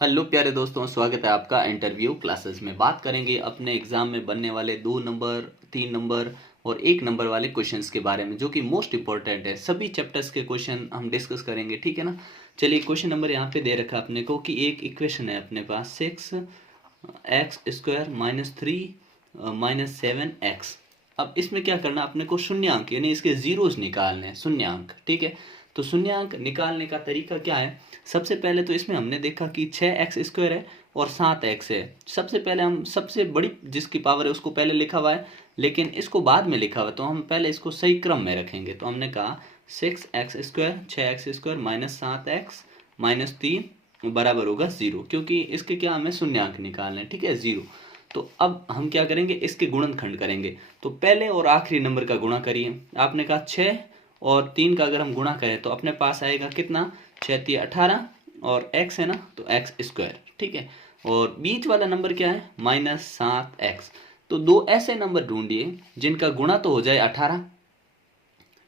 Hello प्यारे दोस्तों, स्वागत है आपका इंटरव्यू क्लासेस में। बात करेंगे अपने एग्जाम में बनने वाले 2 नंबर, 3 नंबर और 1 नंबर वाले क्वेश्चंस के बारे में, जो कि मोस्ट इंपॉर्टेंट है। सभी चैप्टर्स के क्वेश्चन हम डिस्कस करेंगे, ठीक है ना। चलिए, क्वेश्चन नंबर यहाँ पे दे रखा है अपने को कि एक इक्वेशन है अपने पास 6x² -3 -7x। अब इसमें क्या करना अपने को, शून्यांक यानी इसके जीरोस निकालने हैं, शून्यांक, ठीक है। तो शून्यांक निकालने का तरीका क्या है? सबसे पहले तो इसमें हमने देखा कि 6x² है और 7x है। सबसे पहले हम सबसे बड़ी जिसकी पावर है उसको पहले लिखा हुआ है, लेकिन इसको बाद में लिखा हुआ है, तो हम पहले इसको सही क्रम में रखेंगे। तो हमने कहा 6x² 6x² -7x -3 बराबर होगा 0, क्योंकि इसके क्या हमें शून्यांक निकालने, ठीक है, 0। तो अब हम क्या करेंगे, इसके गुणनखंड करेंगे। तो पहले और आखिरी नंबर का गुणा करिए। आपने कहा 6 और 3 का अगर हम गुणा करें तो अपने पास आएगा कितना, 6×3 = 18 और x है ना, तो x², ठीक है। और बीच वाला नंबर क्या है, -7x। तो दो ऐसे नंबर ढूंढिए जिनका गुणा तो हो जाए 18,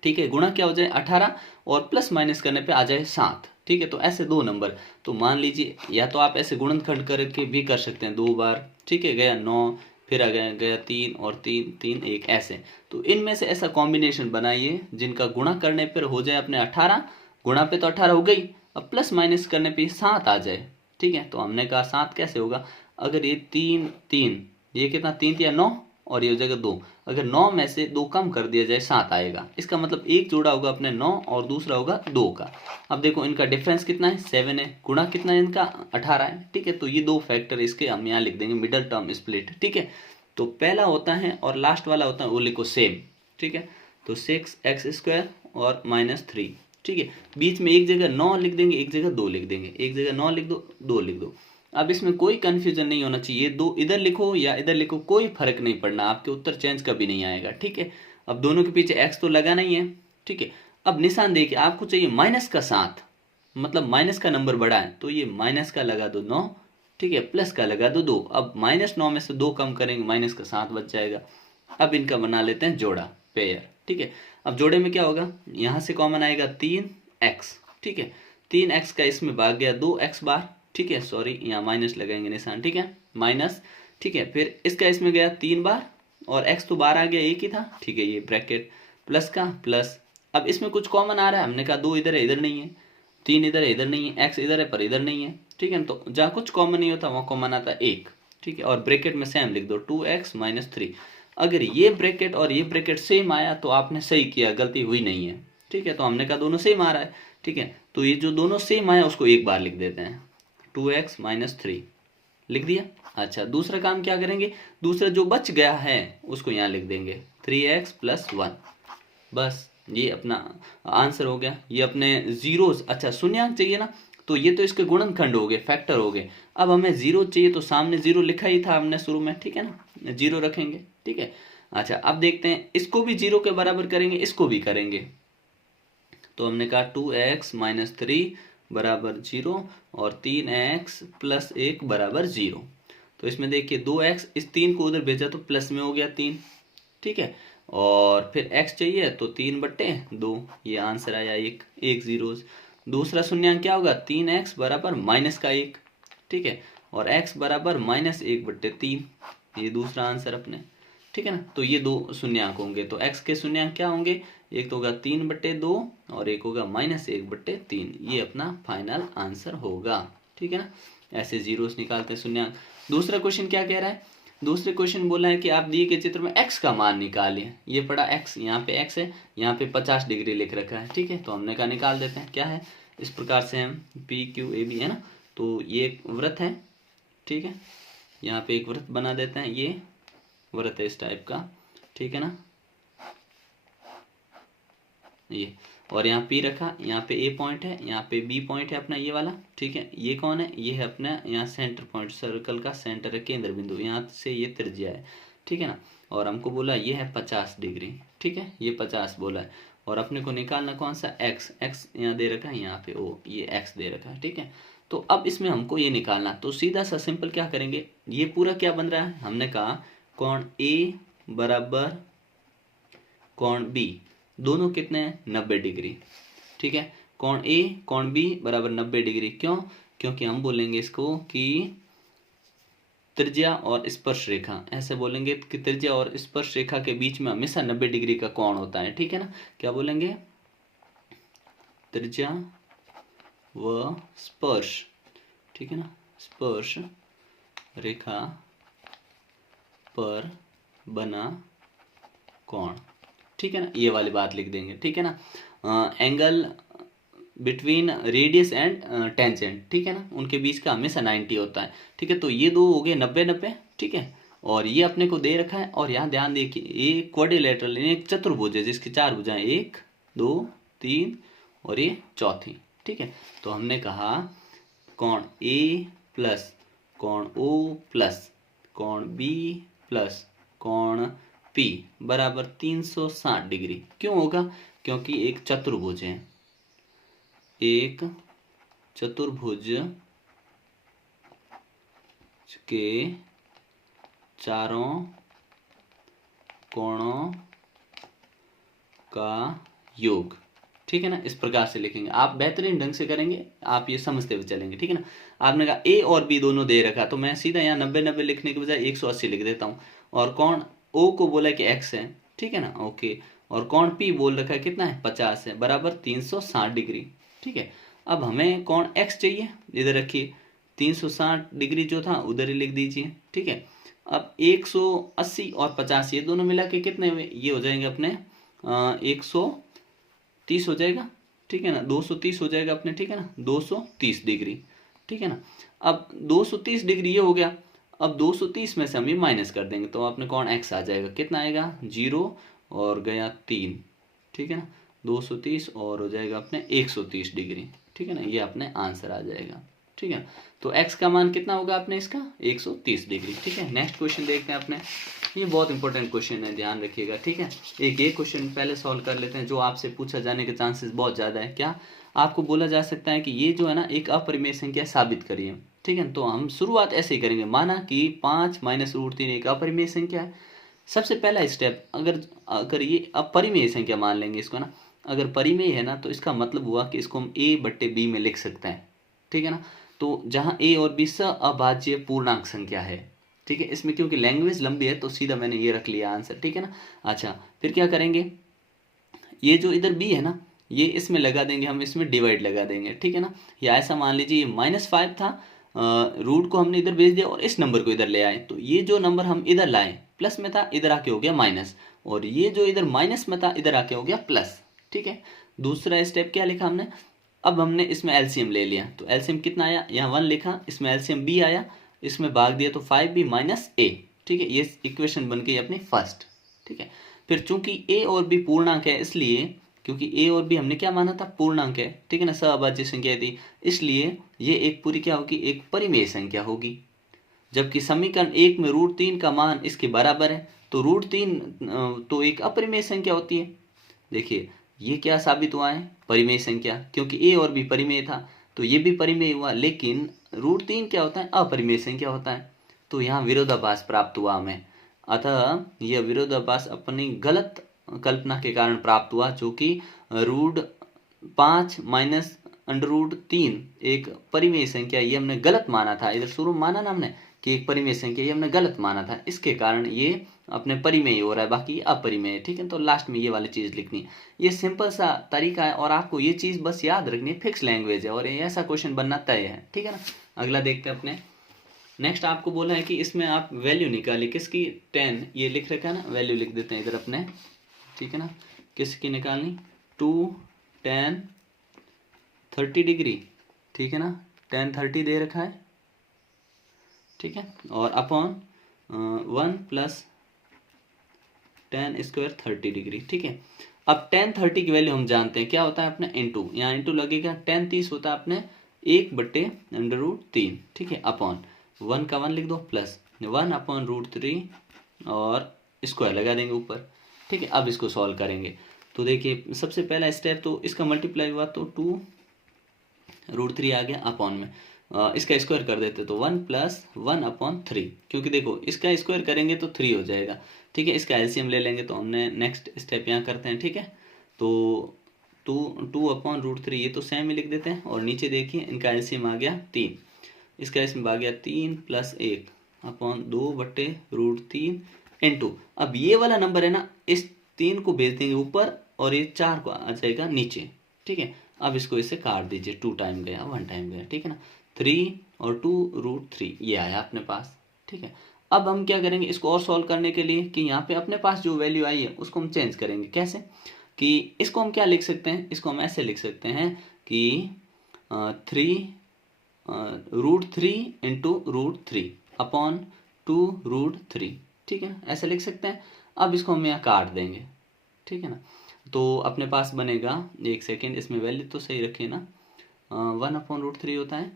ठीक है, गुणा क्या हो जाए 18 और प्लस माइनस करने पे आ जाए 7, ठीक है। तो ऐसे दो नंबर, तो मान लीजिए, या तो आप ऐसे गुणनखंड करके भी कर सकते हैं 2 बार, ठीक है, गया 9, फिर आ गया गया 3 और 3 3 1 ऐसे। तो इनमें से ऐसा कॉम्बिनेशन बनाइए जिनका गुणा करने पर हो जाए अपने 18, गुणा पे तो 18 हो गई, अब प्लस माइनस करने पे 7 आ जाए, ठीक है। तो हमने कहा 7 कैसे होगा, अगर ये 3 3, ये कितना, 3 या 9 और ये हो जाएगा 2। अगर 9 में से 2 कम कर दिया जाए 7 आएगा। इसका मतलब एक जोड़ा होगा अपने 9 और दूसरा होगा 2 का। अब देखो इनका डिफरेंस कितना है, 7 है, गुणा कितना है इनका, 18 है, ठीक है। तो ये दो फैक्टर इसके हम यहाँ लिख देंगे, मिडल टर्म स्प्लिट, ठीक है। तो पहला होता है और लास्ट वाला होता है वो लिखो सेम, ठीक है। तो 6x² और -3, ठीक है। बीच में एक जगह 9 लिख देंगे, एक जगह 2 लिख देंगे, एक जगह 9 लिख दो, 2 लिख दो। अब इसमें कोई कंफ्यूजन नहीं होना चाहिए, दो इधर लिखो या इधर लिखो, कोई फर्क नहीं पड़ना, आपके उत्तर चेंज कभी नहीं आएगा, ठीक है। अब दोनों के पीछे x तो लगा नहीं है, ठीक है। अब निशान देखिए, आपको चाहिए माइनस का 7, मतलब माइनस का नंबर बड़ा है, तो ये माइनस का लगा दो 9, ठीक है, प्लस का लगा दो 2। अब -9 में से 2 कम करेंगे, माइनस का 7 बच जाएगा। अब इनका बना लेते हैं जोड़ा, पेयर, ठीक है। अब जोड़े में क्या होगा, यहाँ से कॉमन आएगा 3x, ठीक है। 3x का इसमें भाग गया 2x बार, ठीक है, सॉरी यहाँ माइनस लगाएंगे निशान, ठीक है, माइनस, ठीक है। फिर इसका इसमें गया 3 बार और x तो बार आ गया, एक ही था, ठीक है, ये ब्रैकेट प्लस का प्लस। अब इसमें कुछ कॉमन आ रहा है, हमने कहा 2 इधर है इधर नहीं है, 3 इधर है इधर नहीं है, x इधर है पर इधर नहीं है, ठीक है। तो जहाँ कुछ कॉमन नहीं होता वहाँ कॉमन आता है 1, ठीक है। और ब्रैकेट में सेम लिख दो, 2x -3। अगर ये ब्रैकेट और ये ब्रैकेट सेम आया तो आपने सही किया, गलती हुई नहीं है, ठीक है। तो हमने कहा दोनों सेम आ रहा है, ठीक है। तो ये जो दोनों सेम आया उसको एक बार लिख देते हैं, 2x -3 लिख दिया। अच्छा, दूसरा काम क्या करेंगे, दूसरा जो बच गया है उसको यहाँ लिख देंगे, 3x + 1। बस ये अपना आंसर हो गया। ये अपने जीरोस, अच्छा शून्यांक चाहिए ना, तो ये तो इसके गुणनखंड हो गए, फैक्टर हो गए। अब हमें जीरो चाहिए, तो सामने जीरो लिखा ही था हमने शुरू में, ठीक है ना, जीरो रखेंगे, ठीक है। अच्छा, अब देखते हैं, इसको भी जीरो के बराबर करेंगे, इसको भी करेंगे। तो हमने कहा 2x -3 बराबर 0 और 3x + 1 बराबर 0। तो इसमें देखिए 2x, इस 3 को उधर भेजा तो प्लस में हो गया 3, ठीक है। और फिर x चाहिए तो 3/2, ये आंसर आया, एक जीरोस। दूसरा शून्यांक क्या होगा, 3x बराबर -1, ठीक है। और x बराबर -1/3, ये दूसरा आंसर अपने, ठीक है ना। तो ये दो शून्यांक होंगे, तो x के शून्यांक क्या होंगे, एक तो होगा 3/2 और एक होगा -1/3। ये अपना फाइनल आंसर होगा, ठीक है ना। ऐसे जीरोस निकालते हैं शून्यांक। दूसरा क्वेश्चन क्या कह रहा है, दूसरे क्वेश्चन बोला है कि आप दिए गए चित्र में x का मान निकालिए। ये पड़ा x, यहाँ पे x है, यहाँ पे 50 डिग्री लिख रखा है, ठीक है। तो हमने कहा निकाल देते हैं, क्या है, इस प्रकार से हम PQAB है ना, तो ये एक वृत्त है, ठीक है। यहाँ पे एक वृत्त बना देते हैं, ये वृत्त है इस टाइप का, ठीक है ना, ये। और यहाँ P रखा, यहाँ पे A पॉइंट है, यहाँ पे B पॉइंट है अपना ये वाला, ठीक है। ये कौन है, ये है अपना यहाँ सेंटर पॉइंट, सर्कल का सेंटर है, केंद्र बिंदु, यहाँ से ये त्रिज्या है, ठीक है ना। और हमको बोला ये है 50 डिग्री, ठीक है, ये 50 बोला है। और अपने को निकालना कौन सा, x, x यहाँ दे रखा है, यहाँ पे O, ये x दे रखा है, ठीक है। तो अब इसमें हमको ये निकालना, तो सीधा सा सिंपल क्या करेंगे, ये पूरा क्या बन रहा है, हमने कहा कोण A बराबर कोण B, दोनों कितने हैं, 90 डिग्री, ठीक है। कोण A कोण B बराबर 90 डिग्री, क्यों, क्योंकि हम बोलेंगे इसको कि त्रिज्या और स्पर्श रेखा, ऐसे बोलेंगे कि त्रिज्या और स्पर्श रेखा के बीच में हमेशा 90 डिग्री का कोण होता है, ठीक है ना। क्या बोलेंगे, त्रिज्या व स्पर्श, ठीक है ना, स्पर्श रेखा पर बना कोण, ठीक है ना, ये वाली बात लिख देंगे, ठीक है ना। Angle between radius and tangent, ठीक है ना, उनके बीच का हमेशा 90 होता है, ठीक है। तो ये दो हो गए 90-90, ठीक है। और ये अपने को दे रखा है, और यहाँ ध्यान देखिए ये क्वाड्रिलेटरल, एक चतुर्भुज है जिसकी 4 भुजाएं, 1 2 3 और ये चौथी, ठीक है। तो हमने कहा कोण ए प्लस कोण ओ प्लस कोण बी प्लस कोण पी बराबर 360 डिग्री क्यों होगा, क्योंकि एक चतुर्भुज है, एक चतुर्भुज के चारों कोणों का योग, ठीक है ना। इस प्रकार से लिखेंगे, आप बेहतरीन ढंग से करेंगे, आप ये समझते हुए चलेंगे, ठीक है ना। आपने कहा ए और बी दोनों दे रखा, तो मैं सीधा यहाँ 90-90 लिखने के बजाय 180 लिख देता हूँ। और कोण ओ को बोला कि एक्स है, ठीक है ना, ओके। और कोण पी बोल रखा है कितना है, 50 है, बराबर 360 डिग्री, ठीक है। अब हमें कोण एक्स चाहिए, इधर रखिए 360 डिग्री जो था उधर ही लिख दीजिए, ठीक है। अब 180 और 50 ये दोनों मिला के कितने हुए, ये हो जाएंगे अपने 130 हो जाएगा, ठीक है ना, 230 हो जाएगा अपने, ठीक है ना, 230 डिग्री, ठीक है ना। अब 230 डिग्री ये हो गया, अब 230 में से हम ये माइनस कर देंगे तो आपने कोण एक्स आ जाएगा, कितना आएगा 0 और गया 3, ठीक है ना, 230 और हो जाएगा अपने 130 डिग्री, ठीक है ना, ये अपने आंसर आ जाएगा, ठीक है। तो x का मान कितना होगा आपने इसका 130 डिग्री, ठीक है। नेक्स्ट क्वेश्चन देखते हैं अपने, ये बहुत इंपॉर्टेंट क्वेश्चन है, ध्यान रखिएगा, ठीक है। एक ये क्वेश्चन पहले सॉल्व कर लेते हैं जो आपसे पूछा जाने के चांसेस बहुत ज़्यादा है। क्या आपको बोला जा सकता है कि ये जो है ना एक अपरिमेय संख्या साबित करिए, ठीक है। तो हम शुरुआत ऐसे ही करेंगे, माना कि 5 - √3 एक अपरिमेय संख्या है। सबसे पहला स्टेप, अगर ये अपरिमेय संख्या मान लेंगे इसको ना, अगर परिमेय है ना तो इसका मतलब हुआ कि इसको हम a/b में लिख सकते हैं, ठीक है ना। तो जहाँ a और b अभाज्य पूर्णांक संख्या है, ठीक है। इसमें क्योंकि लैंग्वेज लंबी है तो सीधा मैंने ये रख लिया आंसर, ठीक है ना। अच्छा, फिर क्या करेंगे, ये जो इधर b है ना, ये इसमें लगा देंगे, हम इसमें डिवाइड लगा देंगे, ठीक है ना। या ऐसा मान लीजिए ये -5 था, रूट को हमने इधर भेज दिया और इस नंबर को इधर ले आए, तो ये जो नंबर हम इधर लाए प्लस में था, इधर आके हो गया माइनस, और ये जो इधर माइनस में था इधर आके हो गया प्लस, ठीक है। दूसरा स्टेप क्या लिखा हमने, अब हमने इसमें एलसीएम ले लिया, तो एलसीएम कितना आया, यहाँ 1 लिखा, इसमें एलसीएम b आया, इसमें भाग दिया तो 5b - a, ठीक है। ये इक्वेशन बन गई अपनी फर्स्ट, ठीक है। फिर चूंकि a और b पूर्णांक है, इसलिए क्योंकि a और b हमने क्या माना था, पूर्णांक है, ठीक है ना, सहअभाज्य संख्या थी, इसलिए ये एक पूरी क्या होगी, एक परिमेय संख्या होगी। जबकि समीकरण 1 में √3 का मान इसके बराबर है, तो √3 तो एक अपरिमेय संख्या होती है। देखिए ये क्या साबित हुआ है, परिमेय संख्या, क्योंकि a और b परिमेय था तो ये भी परिमेय हुआ, लेकिन √3 क्या होता है, अपरिमेय संख्या होता है, तो यहाँ विरोधाभास प्राप्त हुआ हमें। अतः यह विरोधाभास अपनी गलत कल्पना के कारण प्राप्त हुआ, जो कि √5 - √3 एक परिमेय संख्या, ये हमने गलत माना था, इधर शुरू में माना ना हमने कि एक परिमेय संख्या, ये हमने गलत माना था, इसके कारण ये अपने परिमेय हो रहा है, बाकी अपरिमेय, ठीक है। तो लास्ट में ये वाली चीज़ लिखनी है, ये सिंपल सा तरीका है, और आपको ये चीज़ बस याद रखनी है, फिक्स लैंग्वेज है और ऐसा क्वेश्चन बनना तय है, ठीक है ना। अगला देखते हैं अपने, नेक्स्ट आपको बोला है कि इसमें आप वैल्यू निकालिए, किसकी 10, ये लिख रखा है ना, वैल्यू लिख देते हैं इधर अपने, ठीक है ना। किसकी निकालनी, 2 10 30 डिग्री, ठीक है ना, 10 30 दे रखा है, ठीक है, और अपॉन 1 + 10² 30 डिग्री, ठीक है। अब 10 30 की वैल्यू हम जानते हैं क्या होता है अपने, इंटू, यहाँ इंटू लगेगा, 10 30 होता है अपने 1/√3, ठीक है, अपॉन 1 का 1 लिख दो, प्लस 1/√3 और स्क्वायर लगा देंगे ऊपर, ठीक है। अब इसको सॉल्व करेंगे, तो देखिए सबसे पहला स्टेप, तो इसका मल्टीप्लाई हुआ तो 2√3 आ गया, अपॉन में इसका स्क्वायर कर देते तो 1 + 1/3, क्योंकि देखो इसका स्क्वायर करेंगे तो 3 हो जाएगा, ठीक है। इसका एलसीएम ले लेंगे, तो हमने नेक्स्ट स्टेप यहाँ करते हैं, ठीक है। तो टू अपॉन रूट 3, ये तो सेम ही लिख देते हैं। और नीचे देखिए इनका एलसीएम आ गया 3, इसका एलसीएम आ गया 3 + 1 अपॉन 2/√3 इंटू, अब ये वाला नंबर है ना, इस 3 को भेज देंगे ऊपर और ये 4 को आ जाएगा नीचे, ठीक है। अब इसको इससे काट दीजिए, 2 टाइम गया 1 टाइम गया, ठीक है ना। 3 और 2√3 ये आया अपने पास, ठीक है। अब हम क्या करेंगे इसको और सॉल्व करने के लिए कि यहाँ पे अपने पास जो वैल्यू आई है उसको हम चेंज करेंगे। कैसे कि इसको हम क्या लिख सकते हैं, इसको हम ऐसे लिख सकते हैं कि 3√3 इंटू √3 अपॉन 2√3, ठीक है, ऐसे लिख सकते हैं। अब इसको हम यहाँ काट देंगे, ठीक है ना। तो अपने पास बनेगा, एक सेकेंड, इसमें वैल्यू तो सही रखिए ना, 1/√3 होता है,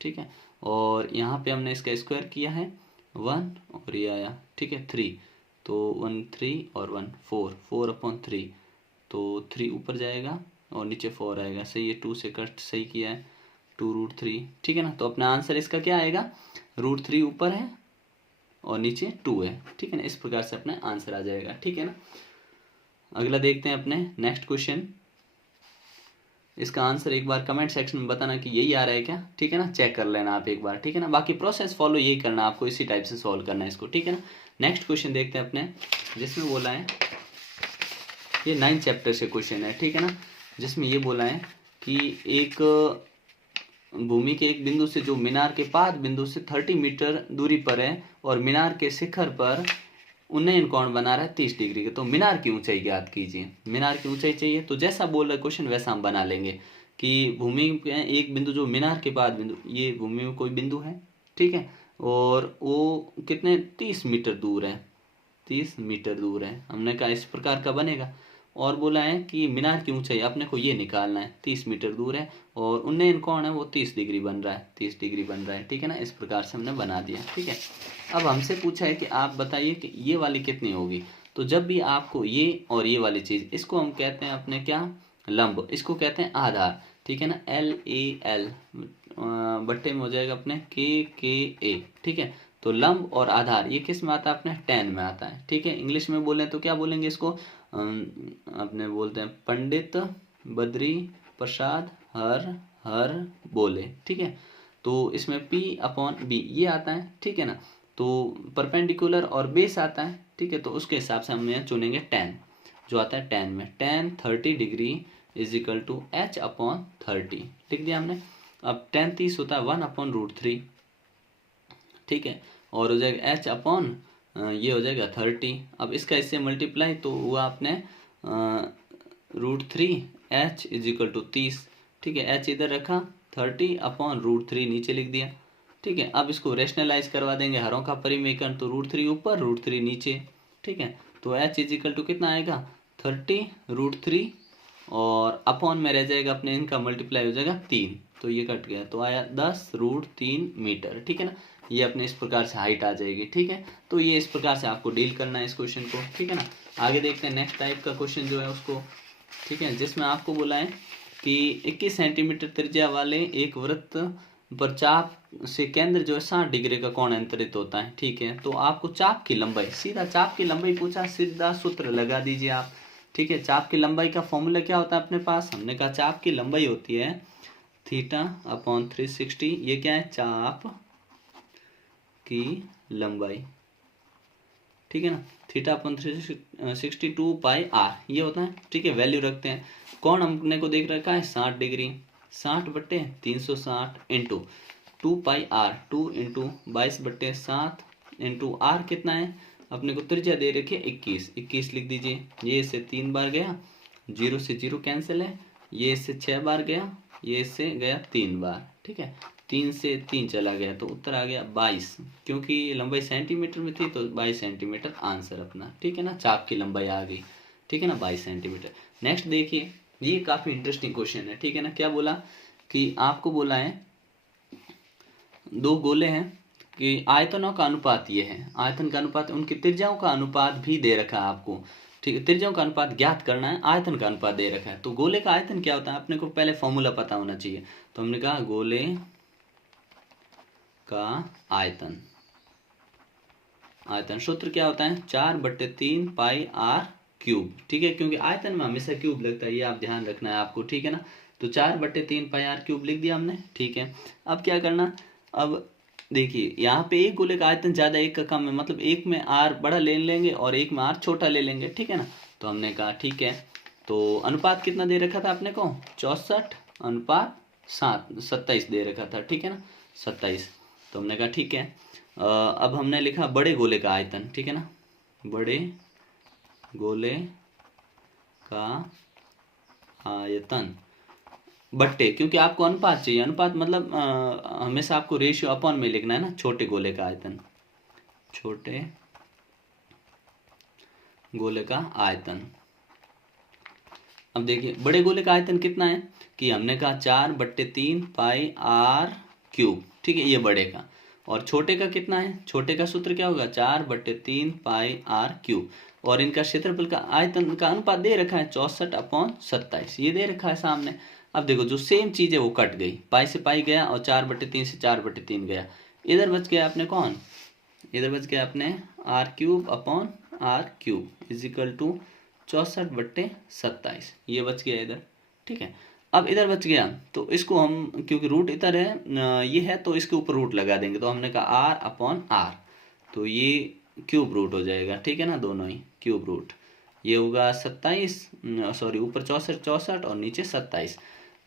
ठीक है। और यहाँ पे हमने इसका स्क्वायर किया है 1 और ये आया, ठीक है 3, तो 1 3 और 1 4, 4/3, तो 3 ऊपर जाएगा और नीचे 4 आएगा, सही है। 2 से कट सही किया है, 2√3, ठीक है ना। तो अपना आंसर इसका क्या आएगा, √3 ऊपर है और नीचे 2 है, ठीक है ना। इस प्रकार से अपना आंसर आ जाएगा, ठीक है ना। अगला देखते हैं अपने नेक्स्ट क्वेश्चन। इसका आंसर एक बार कमेंट सेक्शन में बताना कि यही आ रहा है क्या, ठीक है ना, चेक कर लेना आप एक बार, ठीक है ना। बाकी प्रोसेस फॉलो यही करना, आपको इसी टाइप से सॉल्व करना है इसको, ठीक है ना। नेक्स्ट क्वेश्चन देखते हैं अपने, जिसमें बोला है, ये 9 चैप्टर से क्वेश्चन है, ठीक है ना, जिसमें ये बोला है कि एक भूमि के एक बिंदु से जो मीनार के पाद बिंदु से 30 मीटर दूरी पर है और मीनार के शिखर पर उन्नयन कोण बना रहा है 30 डिग्री के, तो मीनार की ऊंचाई ज्ञात कीजिए। मीनार की ऊंचाई चाहिए, तो जैसा बोल रहा है क्वेश्चन वैसा हम बना लेंगे कि भूमि के एक बिंदु जो मीनार के बाद बिंदु, ये भूमि में कोई बिंदु है, ठीक है, और वो कितने 30 मीटर दूर है, 30 मीटर दूर है, हमने कहा इस प्रकार का बनेगा। और बोला है कि मीनार की ऊंचाई अपने को ये निकालना है, 30 मीटर दूर है और उन्नयन कोण है वो 30 डिग्री बन रहा है, 30 डिग्री बन रहा है, ठीक है ना। इस प्रकार से हमने बना दिया, ठीक है। अब हमसे पूछा है कि आप बताइए कि ये वाली कितनी होगी। तो जब भी आपको ये और ये वाली चीज़, इसको हम कहते हैं अपने क्या, लंब, इसको कहते हैं आधार, ठीक है ना, LAL बट्टे में हो जाएगा अपने KKA, ठीक है। तो लंब और आधार ये किस में आता है, अपने 10 में आता है, ठीक है। इंग्लिश में बोलें तो क्या बोलेंगे इसको, अपने बोलते हैं पंडित बद्री प्रसाद हर हर बोले, ठीक है। तो इसमें P/B ये आता है, ठीक है ना। तो परपेंडिकुलर और बेस आता है, ठीक है, तो उसके हिसाब से हम यहाँ चुनेंगे 10, जो आता है 10 में, 10 30 डिग्री = H/30 लिख दिया हमने। अब 10 30 होता है 1/√3, ठीक है, और हो जाएगा H अपॉन ये हो जाएगा 30। अब इसका इससे मल्टीप्लाई तो हुआ आपने √3 H = 30, ठीक है। H इधर रखा, 30/√3 नीचे लिख दिया, ठीक है। अब इसको रेशनलाइज करवा देंगे, हरों का परिमेयकरण, तो √3 ऊपर √3 नीचे, ठीक है। तो H = कितना आएगा 30√3 और अपॉन में रह जाएगा अपने, इनका मल्टीप्लाई हो जाएगा 3, तो ये कट गया, तो आया 10√3 मीटर, ठीक है ना। ये अपने इस प्रकार से हाइट आ जाएगी, ठीक है। तो ये इस प्रकार से आपको डील करना है इस क्वेश्चन को, ठीक है ना। आगे देखते हैं नेक्स्ट टाइप का क्वेश्चन जो है उसको, ठीक है, जिसमें आपको बोला है कि 21 सेंटीमीटर त्रिज्या वाले एक वृत्त पर चाप से केंद्र जो है 60 डिग्री का कोण अंतरित होता है, ठीक है। तो आपको चाप की लंबाई, सीधा चाप की लंबाई पूछा, सीधा सूत्र लगा दीजिए आप, ठीक है। चाप की लंबाई का फॉर्मूला क्या होता है अपने पास, हमने कहा चाप की लंबाई होती है θ/360, ये क्या है, चाप की लंबाई, ठीक है ना, θ/360 2πr ये होता है, ठीक है। वैल्यू रखते हैं, कौन हमने को देख रखा है 60 degree, 60/360 into 2πr, 2 into 22/7 into r कितना है, अपने को त्रिज्या दे रखी है 21, 21 लिख दीजिए। ये इससे 3 बार गया, 0 से 0 कैंसिल है, ये इससे 6 बार गया, ये इससे गया 3 बार, ठीक है। 3 से 3 चला गया, तो उत्तर आ गया 22, क्योंकि लंबाई सेंटीमीटर में थी तो 22 सेंटीमीटर आंसर अपना, ठीक है ना। चाप की लंबाई आ गई, ठीक है ना, 22 सेंटीमीटर। नेक्स्ट देखिए, ये काफ़ी इंटरेस्टिंग क्वेश्चन है, ठीक है ना। क्या बोला कि आपको बोला है 2 गोले हैं कि आयतनों का अनुपात ये है, आयतन का अनुपात, उनकी त्रिज्याओं का अनुपात भी दे रखा है आपको, ठीक है। त्रिज्याओं का अनुपात ज्ञात करना है, आयतन का अनुपात दे रखा है। तो गोले का आयतन क्या होता है, अपने को पहले फॉर्मूला पता होना चाहिए। तो हमने कहा गोले का आयतन, आयतन सूत्र क्या होता है, 4/3 πr क्यूब, ठीक है, क्योंकि आयतन में हमेशा क्यूब लगता है, ये आप ध्यान रखना है आपको, ठीक है ना। तो 4/3 पाई आर क्यूब लिख दिया हमने, ठीक है। अब क्या करना, अब देखिए यहाँ पे एक गोले का आयतन ज़्यादा एक का कम है, मतलब एक में आर बड़ा ले लेंगे और एक में आर छोटा ले लेंगे, ठीक है ना। तो हमने कहा ठीक है, तो अनुपात कितना दे रखा था आपने को, 64:27 दे रखा था, ठीक है ना, 27। तो हमने कहा ठीक है। अब हमने लिखा बड़े गोले का आयतन, ठीक है ना, बड़े गोले का आयतन बट्टे, क्योंकि आपको अनुपात चाहिए, अनुपात मतलब हमेशा आपको रेशियो अपॉन में लिखना है ना, छोटे गोले का आयतन, छोटे गोले का आयतन। अब देखिए बड़े गोले का आयतन कितना है कि हमने कहा 4/3 पाई आर क्यूब, ठीक है, ये बड़े का। और छोटे का कितना है, छोटे का सूत्र क्या होगा, 4/3 पाई आर क्यूब। और इनका क्षेत्रफल का आयतन का अनुपात दे रखा है 64/27, ये दे रखा है सामने। अब देखो जो सेम चीज है वो कट गई, पाई से पाई गया और 4/3 से 4/3 गया, इधर बच गया अपने कौन, इधर बच गया अपने R cube upon R cube is equal to 64/27, ये बच गया इधर, ठीक है। अब इधर बच गया तो इसको हम, क्योंकि रूट इधर है ये है, तो इसके ऊपर रूट लगा देंगे, तो हमने कहा आर अपॉन आर, तो ये क्यूब रूट हो जाएगा, ठीक है ना, दोनों ही क्यूब रूट, ये होगा 27, सॉरी ऊपर 64 और नीचे 27।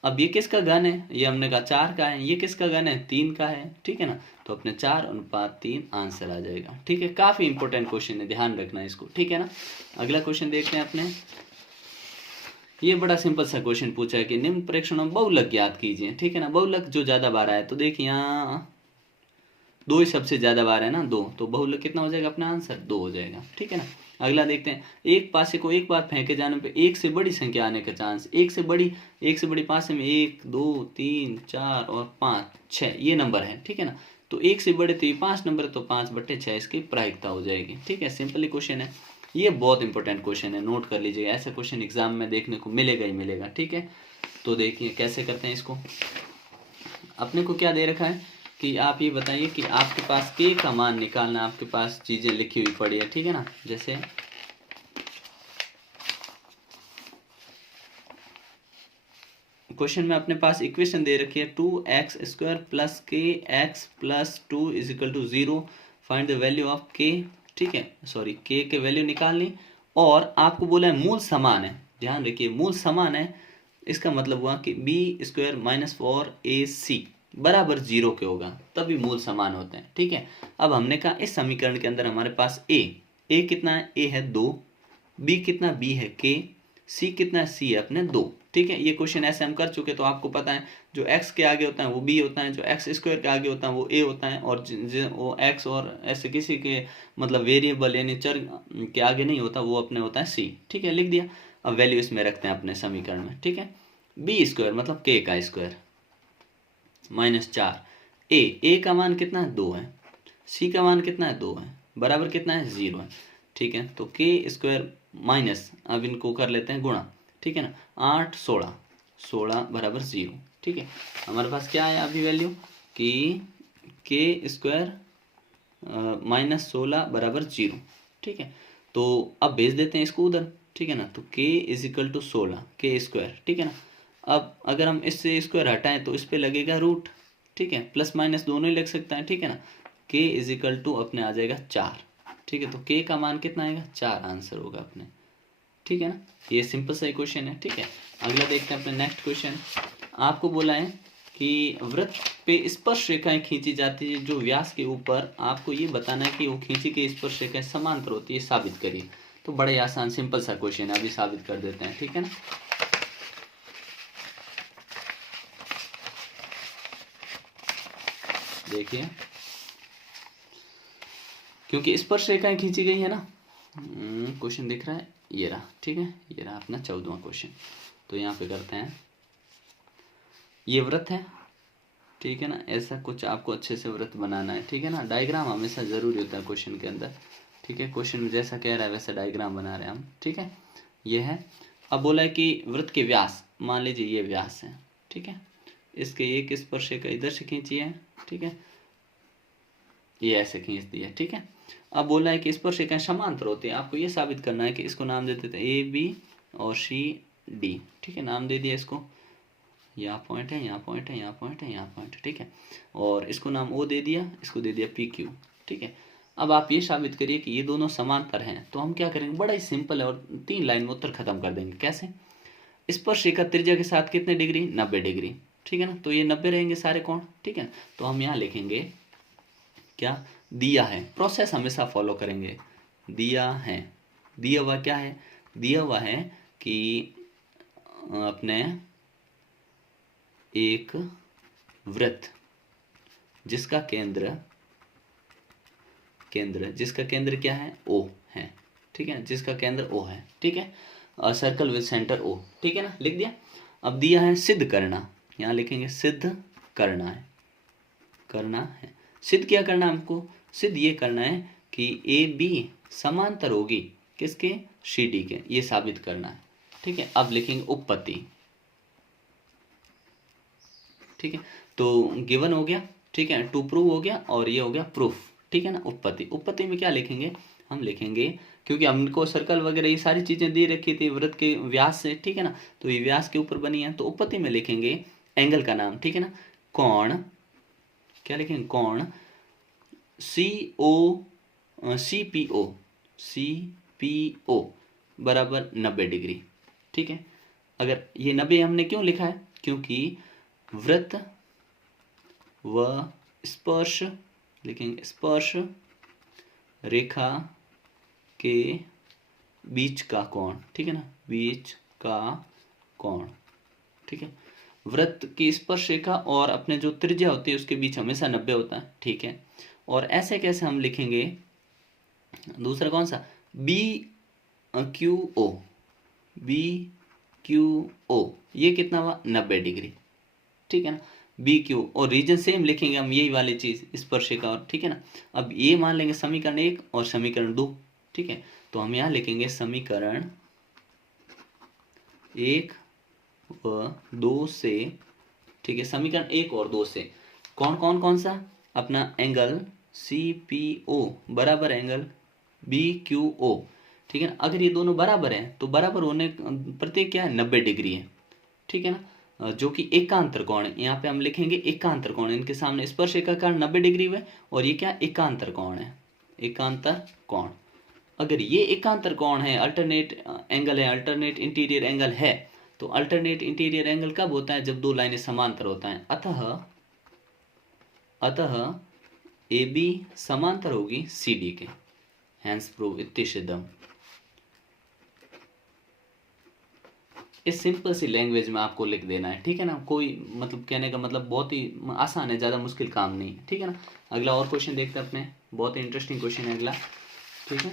अब ये किसका घन है, ये हमने कहा 4 का है, ये किसका घन है, 3 का है, ठीक है ना। तो अपने 4:3 आंसर आ जाएगा, ठीक है। काफी इंपॉर्टेंट क्वेश्चन है, ध्यान रखना इसको, ठीक है ना। अगला क्वेश्चन देखते हैं अपने, ये बड़ा सिंपल सा क्वेश्चन पूछा है कि निम्न प्रेक्षणों में बहुलक ज्ञात कीजिए, ठीक है ना। बहुलक जो ज्यादा बार आया, तो देखिए यहाँ 2 ही सबसे ज्यादा बार है ना, 2, तो बहुलक कितना हो जाएगा अपना आंसर, 2 हो जाएगा, ठीक है ना। अगला देखते हैं, एक पासे को एक बार फेंके जाने पे एक से बड़ी संख्या आने का चांस, एक से बड़ी पासे में 1 2 3 4 और 5 6 ये नंबर है, ठीक है ना। तो एक से बड़े तो ये 5 नंबर है, तो 5/6 इसकी प्रायिकता हो जाएगी, ठीक है। सिंपली क्वेश्चन है, ये बहुत इंपॉर्टेंट क्वेश्चन है, नोट कर लीजिएगा, ऐसा क्वेश्चन एग्जाम में देखने को मिलेगा ही मिलेगा, ठीक है। तो देखिए कैसे करते हैं इसको, अपने को क्या दे रखा है कि आप ये बताइए कि आपके पास के का मान निकालना, आपके पास चीजें लिखी हुई पड़ी है, ठीक है ना। जैसे क्वेश्चन में अपने पास इक्वेशन दे रखी है 2x² plus K X plus 2 is equal to 0, find the value of K, ठीक है, सॉरी के वैल्यू निकालनी, और आपको बोला है मूल समान है, ध्यान रखिए मूल समान है, इसका मतलब हुआ कि b² - 4ac बराबर 0 के होगा, तभी मूल समान होते हैं, ठीक है। अब हमने कहा इस समीकरण के अंदर हमारे पास a कितना है, a है 2, b कितना, b है k, c कितना है, c है अपने 2, ठीक है। ये क्वेश्चन ऐसे हम कर चुके, तो आपको पता है जो x के आगे होता है वो b होता है, जो x² के आगे होता है वो a होता है, और वो x और ऐसे किसी के मतलब वेरिएबल यानी चर के आगे नहीं होता, वो अपने होता है c, ठीक है, लिख दिया। अब वैल्यू इसमें रखते हैं अपने समीकरण में, ठीक है। b² मतलब k का स्क्वायर -4, a का मान कितना है, 2 है, c का मान कितना है, 2 है, बराबर कितना है, 0 है, ठीक है। तो k² माइनस, अब इनको कर लेते हैं गुणा, ठीक है ना, 8 16 बराबर 0, ठीक है। हमारे पास क्या है अभी वैल्यू कि k² -16 बराबर 0, ठीक है। तो अब भेज देते हैं इसको उधर, ठीक है ना। तो k is equal to 16 k², ठीक है ना। अब अगर हम इससे स्क्वायर हटाएं तो इस पे लगेगा रूट, ठीक है, प्लस माइनस दोनों ही लग सकता है, ठीक है ना। k इज इक्वल टू अपने आ जाएगा 4, ठीक है। तो k का मान कितना आएगा, 4 आंसर होगा अपने, ठीक है ना। ये सिंपल सा क्वेश्चन है, ठीक है। अगला देखते हैं अपने नेक्स्ट क्वेश्चन, आपको बोला है कि वृत्त पे स्पर्श रेखाएं खींची जाती है जो व्यास के ऊपर, आपको ये बताना है कि वो खींची गई स्पर्श रेखाएं समांतर होती है, साबित करिए। तो बड़ा ही आसान सिंपल सा क्वेश्चन है, अभी साबित कर देते हैं, ठीक है ना। देखिए क्योंकि स्पर्श रेखाएं खींची गई है ना, क्वेश्चन दिख रहा है, ये रहा, ठीक है, ये रहा अपना 14वां क्वेश्चन। तो यहाँ पे करते हैं, ये वृत्त है, ठीक है ना, ऐसा कुछ आपको अच्छे से वृत्त बनाना है, ठीक है ना। डायग्राम हमेशा जरूरी होता है क्वेश्चन के अंदर, ठीक है। क्वेश्चन जैसा कह रहा है वैसा डायग्राम बना रहे हैं हम, ठीक है। ये है, अब बोला है कि वृत्त के व्यास, मान लीजिए ये व्यास है, ठीक है, इसके एक स्पर्श रेखा इधर से खींची है, ठीक है, ये ऐसे खींच दिया, ठीक है। अब बोला है कि स्पर्शिकाएं समांतर होती है, आपको ये साबित करना है कि इसको नाम दे देते हैं ए बी और सी डी, ठीक है, नाम दे दिया इसको, यहाँ पॉइंट है, यहाँ पॉइंट है, यहाँ पॉइंट है, यहाँ पॉइंट है, ठीक है, और इसको नाम ओ दे दिया, इसको दे दिया पी क्यू, ठीक है। अब आप ये साबित करिए कि ये दोनों समांतर हैं, तो हम क्या करेंगे, बड़ा ही सिंपल है और 3 लाइन में उत्तर खत्म कर देंगे। कैसे, स्पर्शिका त्रिज्या के साथ कितने डिग्री, 90 डिग्री, ठीक है ना, तो ये 90 रहेंगे सारे कोण, ठीक है। तो हम यहाँ लिखेंगे क्या, दिया है, प्रोसेस हमेशा फॉलो करेंगे, दिया है, दिया हुआ क्या है, दिया हुआ है कि अपने एक वृत्त जिसका केंद्र जिसका केंद्र क्या है, ओ है, ठीक है, जिसका केंद्र ओ है, ठीक है, सर्कल विद सेंटर ओ, ठीक है ना, लिख दिया। अब दिया है सिद्ध करना, यहाँ लिखेंगे सिद्ध करना है, सिद्ध क्या करना है हमको, सिद्ध ये करना है कि ए बी समांतर होगी किसके, सी डी के, ये साबित करना है, ठीक है। अब लिखेंगे उपपत्ति, ठीक है, तो गिवन हो गया, ठीक है, टू प्रूव हो गया और ये हो गया प्रूफ, ठीक है ना। उपपत्ति में क्या लिखेंगे, हम लिखेंगे, क्योंकि हमको सर्कल वगैरह ये सारी चीजें दे रखी थी वृत्त के व्यास से, ठीक है ना, तो ये व्यास के ऊपर बनी है, तो उपपत्ति में लिखेंगे एंगल का नाम, ठीक है ना, कोण, क्या लिखेंगे, कोण सी पी ओ बराबर 90 डिग्री, ठीक है। अगर ये 90 हमने क्यों लिखा है, क्योंकि वृत्त व स्पर्श, लिखेंगे स्पर्श रेखा के बीच का कोण, ठीक है ना, बीच का कोण, ठीक है। वृत्त की स्पर्श रेखा और अपने जो त्रिज्या होती है उसके बीच हमेशा 90 होता है, ठीक है। और ऐसे कैसे हम लिखेंगे, दूसरा कौन सा, बी क्यू ओ, ये कितना हुआ, 90 डिग्री, ठीक है ना, बी क्यू, और रीजन सेम लिखेंगे हम, यही वाली चीज स्पर्शिका और, ठीक है ना। अब ये मान लेंगे समीकरण 1 और समीकरण 2, ठीक है, तो हम यहाँ लिखेंगे समीकरण 1 व 2 से, ठीक है, समीकरण 1 और 2 से कौन सा, अपना एंगल सी पी ओ बराबर एंगल बी क्यू ओ, ठीक है ना। अगर ये दोनों बराबर हैं तो बराबर होने प्रत्येक क्या है, 90 डिग्री है, ठीक है ना, जो कि एकांतर कोण है, यहाँ पे हम लिखेंगे एकांतर कोण, इनके सामने स्पर्श रेखा का 90 डिग्री है और ये क्या, एकांतर कोण है, एकांतर कोण। अगर ये एकांतर कोण है, अल्टरनेट एंगल है, अल्टरनेट इंटीरियर एंगल है, तो अल्टरनेट इंटीरियर एंगल कब होता है, जब दो लाइनें समांतर होता है, अतः ए बी समांतर होगी सी डी के, हैंस प्रूव, इत्ति सिद्धम। इस सिंपल सी लैंग्वेज में आपको लिख देना है, ठीक है ना, कोई मतलब कहने का मतलब बहुत ही आसान है, ज़्यादा मुश्किल काम नहीं है, ठीक है ना। अगला और क्वेश्चन देखते हैं अपने, बहुत ही इंटरेस्टिंग क्वेश्चन है अगला, ठीक है।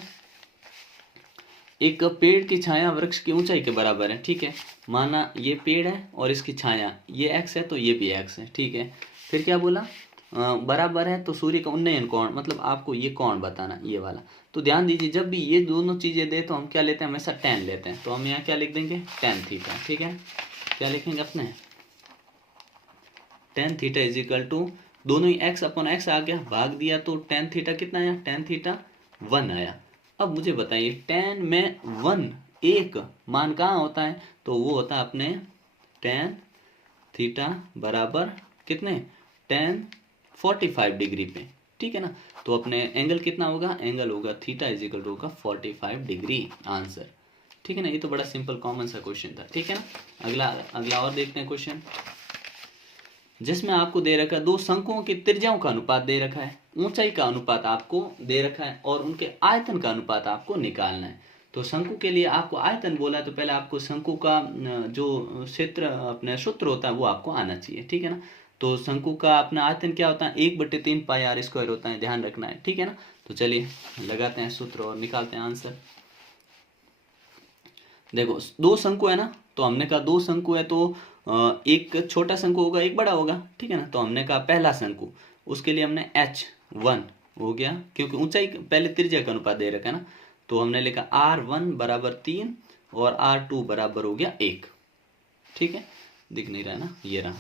एक पेड़ की छाया वृक्ष की ऊंचाई के बराबर है, ठीक है, माना ये पेड़ है और इसकी छाया ये एक्स है तो ये भी एक्स है, ठीक है। फिर क्या बोला, बराबर है तो सूर्य का उन्नयन कोण, मतलब आपको ये कोण बताना, ये वाला। तो ध्यान दीजिए, जब भी ये दोनों चीजें दे तो हम क्या लेते हैं, हमेशा tan लेते हैं, तो हम यहाँ क्या लिख देंगे, tan थीटा, ठीक है। क्या लिखेंगे अपने, tan theta is equal to, दोनों ही x अपॉन x आ गया, भाग दिया तो tan थीटा कितना आया, tan थीटा 1 आया। अब मुझे बताइए tan में 1 एक मान कहाँ होता है, तो वो होता है अपने tan थीटा बराबर कितने, tan 45 डिग्री पे, ठीक है ना। तो अपने एंगल कितना होगा, एंगल होगा थीटा इज इक्वल टू होगा 45 डिग्री, आंसर, ठीक है ना। ये तो बड़ा सिंपल कॉमन सा क्वेश्चन था, ठीक है ना। अगला और देखते हैं क्वेश्चन, जिसमें आपको दे रखा है दो शंकुओं की त्रिज्याओं का अनुपात दे रखा है, ऊंचाई का अनुपात आपको दे रखा है और उनके आयतन का अनुपात आपको निकालना है। तो शंकु के लिए आपको आयतन बोला है, तो पहले आपको शंकु का जो क्षेत्र अपने सूत्र होता है वो आपको आना चाहिए, ठीक है ना। तो शंकु का अपना आयतन क्या होता है, 1/3 पाई आर स्क्वायर होता है, ध्यान रखना है, ठीक है ना। तो चलिए लगाते हैं सूत्र और निकालते हैं आंसर। देखो दो शंकु है ना, तो हमने कहा दो शंकु है तो एक छोटा शंकु होगा एक बड़ा होगा, ठीक है ना। तो हमने कहा पहला शंकु, उसके लिए हमने h1 हो गया, क्योंकि ऊंचाई पहले त्रिज्या का अनुपात दे रखा है ना, तो हमने लिखा r1 बराबर 3 और r2 बराबर हो गया 1, ठीक है। दिख नहीं रहा है ना, ये रहा।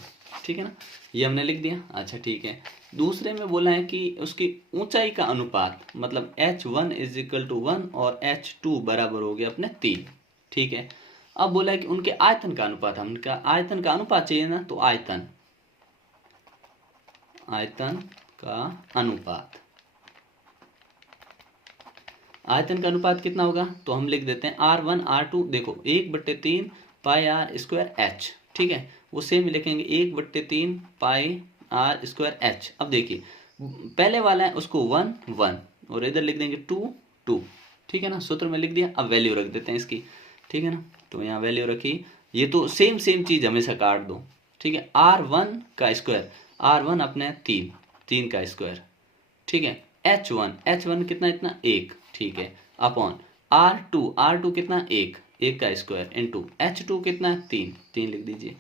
ठीक है ना, ये हमने लिख दिया। अच्छा ठीक है, दूसरे में बोला है कि उसकी ऊंचाई का अनुपात, मतलब h1 इज इक्वल टू 1 और h2 बराबर हो गया अपने 3। ठीक है, अब बोला है कि उनके आयतन का अनुपात, हमका आयतन का अनुपात चाहिए ना, तो आयतन का अनुपात, आयतन का अनुपात कितना होगा, तो हम लिख देते हैं R1 R2, देखो 1/3 पाई आर स्क्वायर एच। ठीक है, वो सेम लिखेंगे 1/3 पाई आर स्क्वायर एच। अब देखिए पहले वाला है उसको 1 1 और इधर लिख देंगे 2 2। ठीक है ना, सूत्र में लिख दिया। अब वैल्यू रख देते हैं इसकी। ठीक है ना, तो यहाँ वैल्यू रखी, ये तो सेम चीज हमेशा काट दो। ठीक है, R1 का स्क्वायर, R1 अपने 3 का स्क्वायर। ठीक है, H1 कितना, इतना 1। ठीक है, अपॉन R2 कितना 1 का स्क्वायर इंटू H2 कितना 3 लिख दीजिए।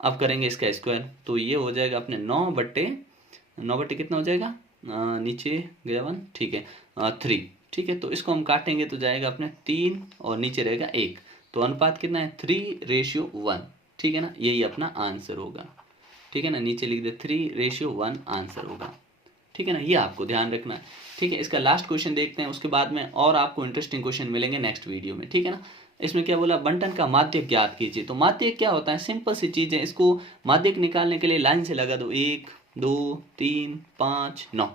अब करेंगे इसका स्क्वायर, तो ये हो जाएगा अपने 9 बट्टे कितना हो जाएगा, नीचे गया 1। ठीक है, 3। ठीक है, तो इसको हम काटेंगे तो जाएगा अपने 3 और नीचे रहेगा 1, तो अनुपात कितना है 3:1। ठीक है ना, यही अपना आंसर होगा। ठीक है ना, नीचे लिख दे 3:1 आंसर होगा। ठीक है ना, ये आपको ध्यान रखना है। ठीक है, इसका लास्ट क्वेश्चन देखते हैं, उसके बाद में और आपको इंटरेस्टिंग क्वेश्चन मिलेंगे नेक्स्ट वीडियो में। ठीक है ना, इसमें क्या बोला, बंटन का माध्यक ज्ञात कीजिए। तो माध्यक क्या होता है, सिंपल सी चीज है, इसको माध्यक निकालने के लिए लाइन से लगा दो, 1 2 3 5 9।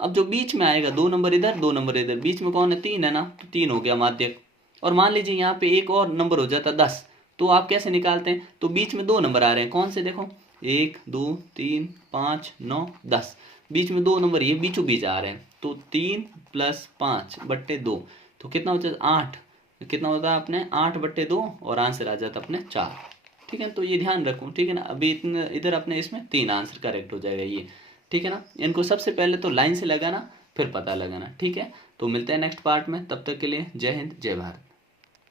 अब जो बीच में आएगा 2 नंबर इधर 2 नंबर इधर, बीच में कौन है 3 है ना, तो 3 हो गया माध्यक। और मान लीजिए यहाँ पे एक और नंबर हो जाता 10, तो आप कैसे निकालते हैं, तो बीच में 2 नंबर आ रहे हैं, कौन से, देखो 1 2 3 5 9 10, बीच में 2 नंबर ये बीचों बीच आ रहे हैं, तो 3 + 5/2, तो कितना होता है 8। कितना होता है अपने 8/2 और आंसर आ जाता अपने 4। ठीक है, तो ये ध्यान रखो। ठीक है ना, अभी इतने इधर अपने इसमें 3 आंसर करेक्ट हो जाएगा ये। ठीक है ना, इनको सबसे पहले तो लाइन से लगाना, फिर पता लगाना। ठीक है, तो मिलते हैं नेक्स्ट पार्ट में, तब तक के लिए जय हिंद जय भारत।